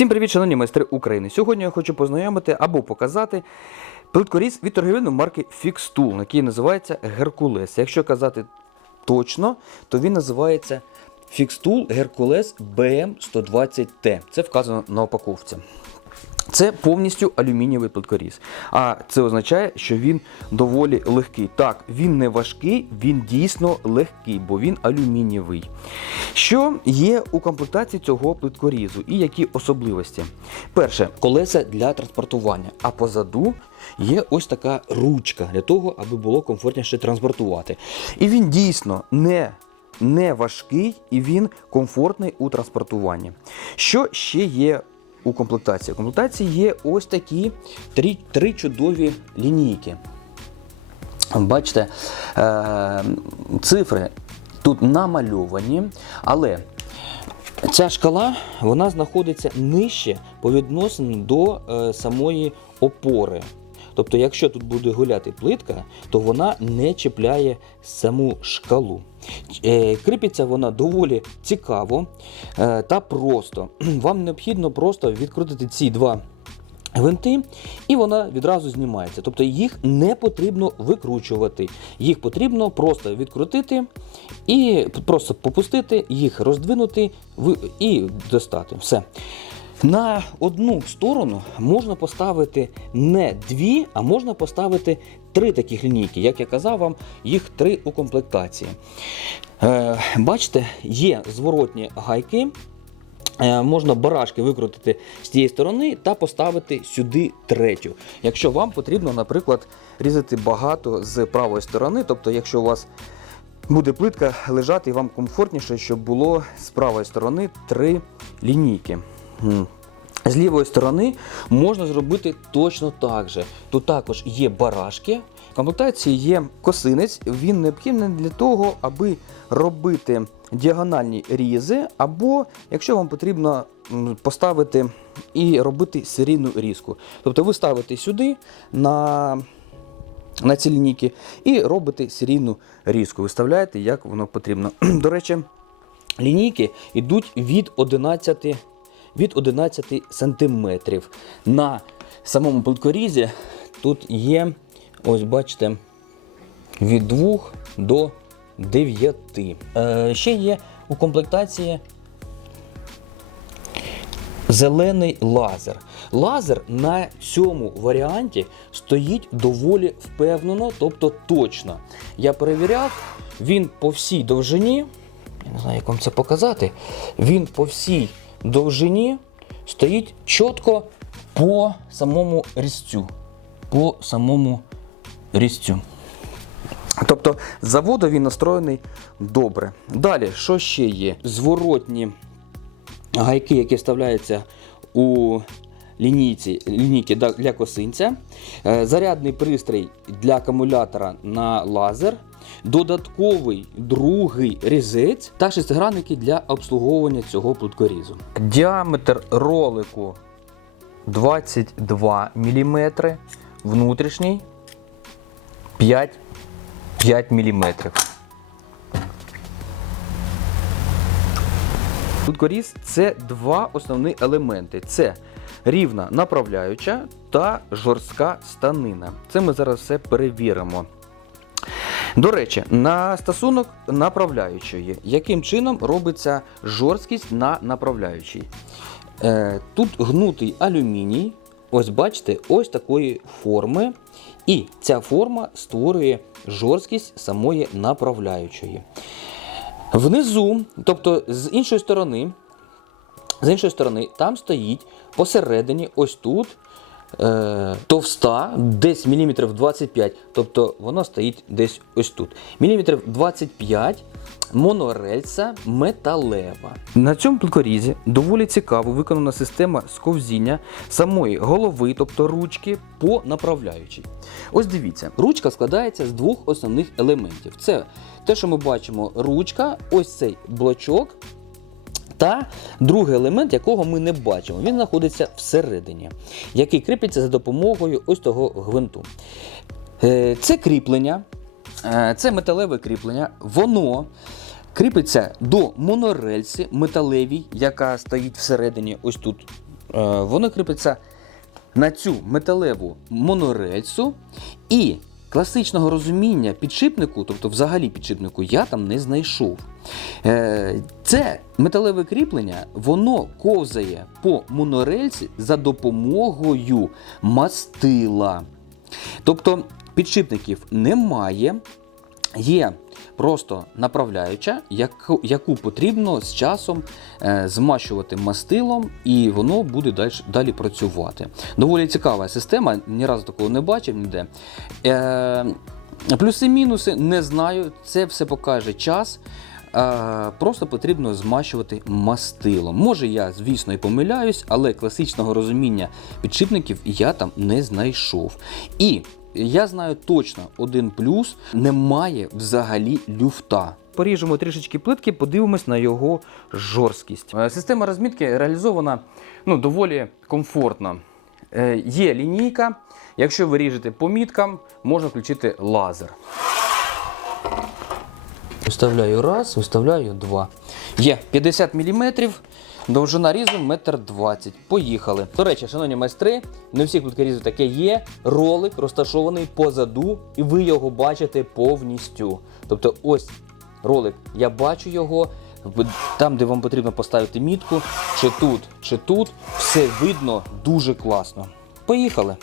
Всім привіт, шановні майстри України. Сьогодні я хочу познайомити або показати плиткоріз від торгівельної марки Fixtool, який називається Геркулес. Якщо казати точно, то він називається Fixtool Hercules BM120T. Це вказано на упаковці. Це повністю алюмінієвий плиткоріз. А це означає, що він доволі легкий. Так, він не важкий, він дійсно легкий, бо він алюмінієвий. Що є у комплектації цього плиткорізу і які особливості? Перше, колеса для транспортування, а позаду є ось така ручка для того, аби було комфортніше транспортувати. І він дійсно не не важкий і він комфортний у транспортуванні. Що ще є у комплектації? У комплектації є ось такі три, три чудові лінійки. Бачите, е, цифри тут намальовані, але ця шкала вона знаходиться нижче по відношенню до е, самої опори. Тобто, якщо тут буде гуляти плитка, то вона не чіпляє саму шкалу. Е, Кріпиться вона доволі цікаво е, та просто. Вам необхідно просто відкрутити ці два гвинти, і вона відразу знімається. Тобто їх не потрібно викручувати. Їх потрібно просто відкрутити і просто попустити, їх роздвинути і достати. Все. На одну сторону можна поставити не дві, а можна поставити три таких лінійки. Як я казав вам, їх три у комплектації. Е, бачите, є зворотні гайки. Е, Можна барашки викрутити з тієї сторони та поставити сюди третю. Якщо вам потрібно, наприклад, різати багато з правої сторони, тобто, якщо у вас буде плитка лежати і вам комфортніше, щоб було з правої сторони три лінійки. З лівої сторони можна зробити точно так же. Тут також є барашки. В комплектації є косинець. Він необхідний для того, аби робити діагональні різи, або якщо вам потрібно поставити і робити серійну різку. Тобто ви ставите сюди на на ці лінійки і робите серійну різку. Виставляєте, як воно потрібно. До речі, лінійки йдуть від 11, від 11 сантиметрів. На самому плиткорізі тут є, ось бачите, від 2 до 9. Е, ще є у комплектації Зелений лазер. Лазер на цьому варіанті стоїть доволі впевнено, тобто точно. Я перевіряв, він по всій довжині, я не знаю, як вам це показати, він по всій довжині стоїть чітко по самому різцю. По самому різцю. Тобто заводу він настроєний добре. Далі, що ще є? Зворотні гайки, які вставляються у лінійці, лінійки для косинця, Е, зарядний пристрій для акумулятора на лазер, додатковий другий різець та шестигранники для обслуговування цього плиткорізу. Діаметр ролику 22 мм, внутрішній 5, 5 мм. Плиткоріз це два основні елементи: це рівна направляюча та жорстка станина. Це ми зараз все перевіримо. До речі, на стосунок направляючої, яким чином робиться жорсткість на направляючій? Е, тут гнутий алюміній, ось бачите, ось такої форми. І ця форма створює жорсткість самої направляючої. Внизу, тобто з іншої сторони, з іншої сторони, там стоїть посередині, ось тут, е, товста, десь міліметрів 25, тобто воно стоїть десь ось тут. Міліметрів 25 монорельса металева. На цьому плиткорізі доволі цікаво виконана система сковзіння самої голови, тобто ручки, по направляючій. Ось дивіться, ручка складається з двох основних елементів. Це те, що ми бачимо, ручка, ось цей блочок. Та другий елемент, якого ми не бачимо, він знаходиться всередині, який кріпиться за допомогою ось того гвинту. Е, Це кріплення, е, це металеве кріплення, воно кріпиться до монорельси металевій, яка стоїть всередині, ось тут. Е, Воно кріпиться на цю металеву монорельсу і класичного розуміння підшипнику, тобто взагалі підшипнику, я там не знайшов. Е, Це металеве кріплення, воно ковзає по монорельсі за допомогою мастила. Тобто підшипників немає, є просто направляюча, яку, яку потрібно з часом е, змащувати мастилом, і воно буде далі, далі працювати. Доволі цікава система, ні разу такого не бачив ніде. Е, плюси-мінуси не знаю, це все покаже час. Е, Просто потрібно змащувати мастилом. Може, я, звісно, і помиляюсь, але класичного розуміння підшипників я там не знайшов. І я знаю точно один плюс: немає взагалі люфта. Поріжемо трішечки плитки, подивимось на його жорсткість. Е, Система розмітки реалізована ну, доволі комфортно. Е, Є лінійка. Якщо ви ріжете по міткам, можна включити лазер. Виставляю раз, виставляю два. Є 50 мм, довжина різу 1,20 м. Поїхали. До речі, шановні майстри, не всіх плиткорізів таке є. Ролик розташований позаду, і ви його бачите повністю. Тобто, ось ролик, я бачу його. Там, де вам потрібно поставити мітку, чи тут, чи тут, все видно дуже класно. Поїхали.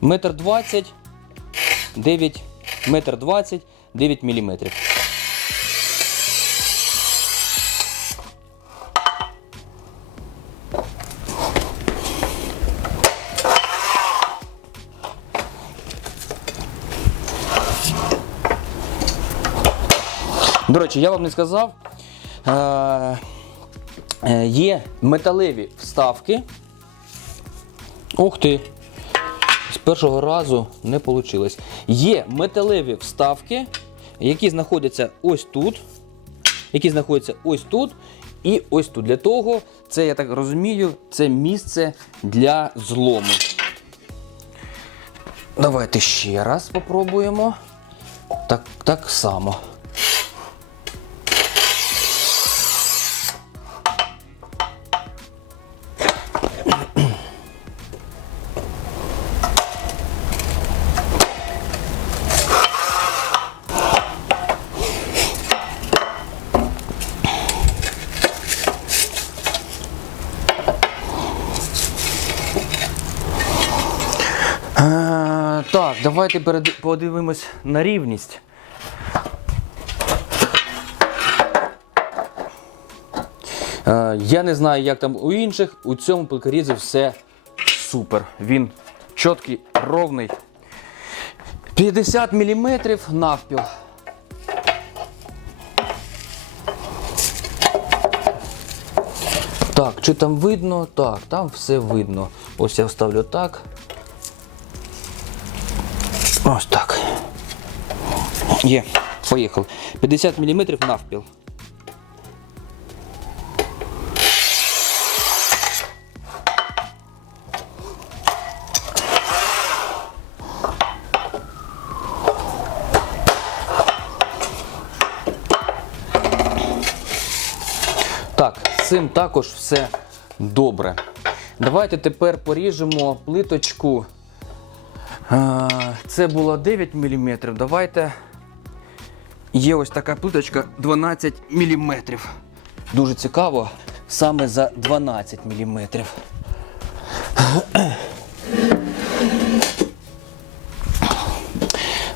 Метр двадцять, 9, метр двадцять, 9 міліметрів. До речі, я вам не сказав. Е, е, є металеві вставки. Ух ти! З першого разу не вийшло. Є металеві вставки, які знаходяться ось тут. Які знаходяться ось тут і ось тут. Для того, це, я так розумію, це місце для злому. Давайте ще раз спробуємо. Так, так само. Так, давайте подивимось на рівність. Е, Я не знаю, як там у інших. У цьому пилкарізі все супер. Він чіткий, ровний. 50 мм навпіл. Так, чи там видно? Так, там все видно. Ось я ставлю так. Ось так. Є, поїхали. 50 мм навпіл. Так, з цим також все добре. Давайте тепер поріжемо плиточку. Це було 9 мм. Давайте. Є ось така плиточка 12 мм. Дуже цікаво, саме за 12 мм.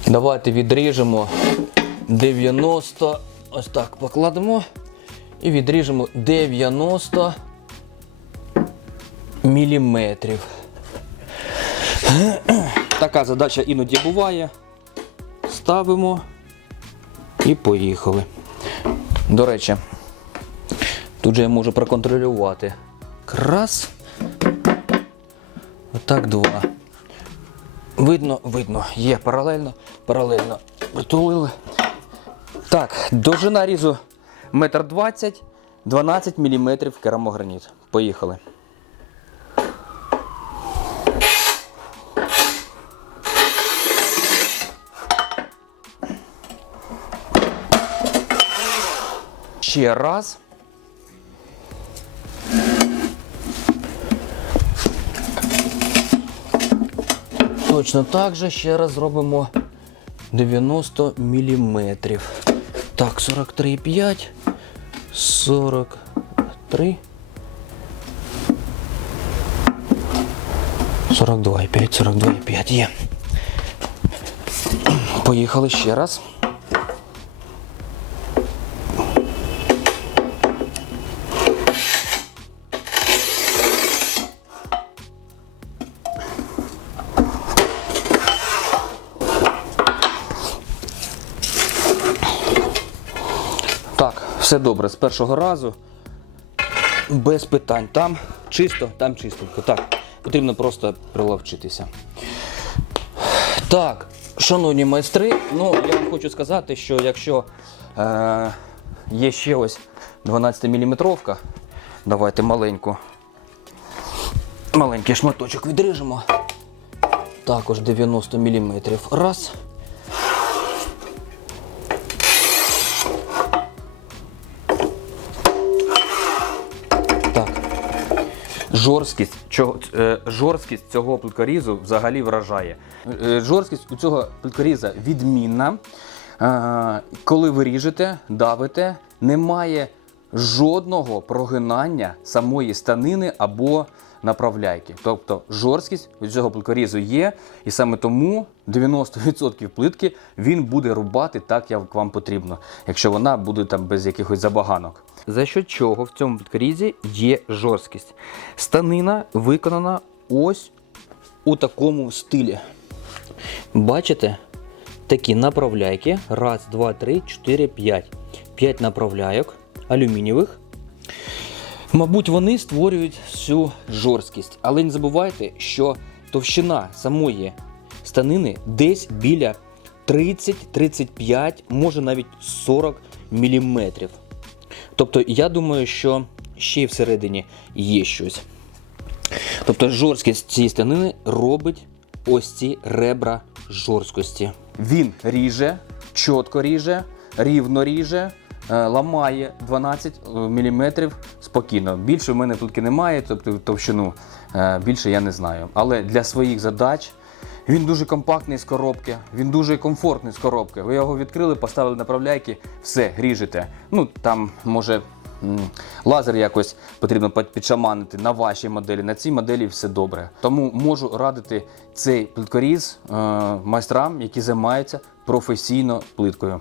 Давайте відріжемо 90. Ось так покладемо. І відріжемо 90 міліметрів. Така задача іноді буває. Ставимо і поїхали. До речі, тут же я можу проконтролювати. Раз. Отак два. Видно, видно. Є паралельно, паралельно. Притулили. Так, довжина різу 1,20 м, 12 мм керамограніт. Поїхали. ще раз. Точно так же ще раз зробимо 90 мм. Так, 43,5, 43. 42,5, 42,5 є. Поїхали ще раз. Все добре з першого разу. Без питань. Там чисто, там чистенько. Так, потрібно просто приловчитися. Так, шановні майстри, ну я вам хочу сказати, що якщо е, є ще ось 12 мм, давайте маленьку. Маленький шматочок відріжемо. Також 90 мм. Раз. Жорсткість, чого, е, жорсткість цього плиткорізу взагалі вражає. Е, жорсткість у цього плиткоріза відмінна. Е, коли ви ріжете, давите, немає жодного прогинання самої станини або направляйки. Тобто жорсткість у цього плиткорізу є, і саме тому 90% плитки він буде рубати так, як вам потрібно, якщо вона буде там без якихось забаганок. За що чого в цьому плиткорізі є жорсткість? Станина виконана ось у такому стилі. Бачите? Такі направляйки. Раз, два, три, чотири, п'ять. П'ять направляйок алюмінієвих. Мабуть, вони створюють всю жорсткість. Але не забувайте, що товщина самої станини десь біля 30-35, може навіть 40 мм. Тобто, я думаю, що ще й всередині є щось. Тобто жорсткість цієї станини робить ось ці ребра жорсткості. Він ріже, чітко ріже, рівно ріже, е, ламає 12 мм спокійно. Більше в мене плитки немає, тобто товщину е, більше я не знаю. Але для своїх задач він дуже компактний з коробки, він дуже комфортний з коробки. Ви його відкрили, поставили направляйки, все, ріжете. Ну там може. Лазер якось потрібно підшаманити на вашій моделі. На цій моделі все добре. Тому можу радити цей плиткоріз е, майстрам, які займаються професійно плиткою.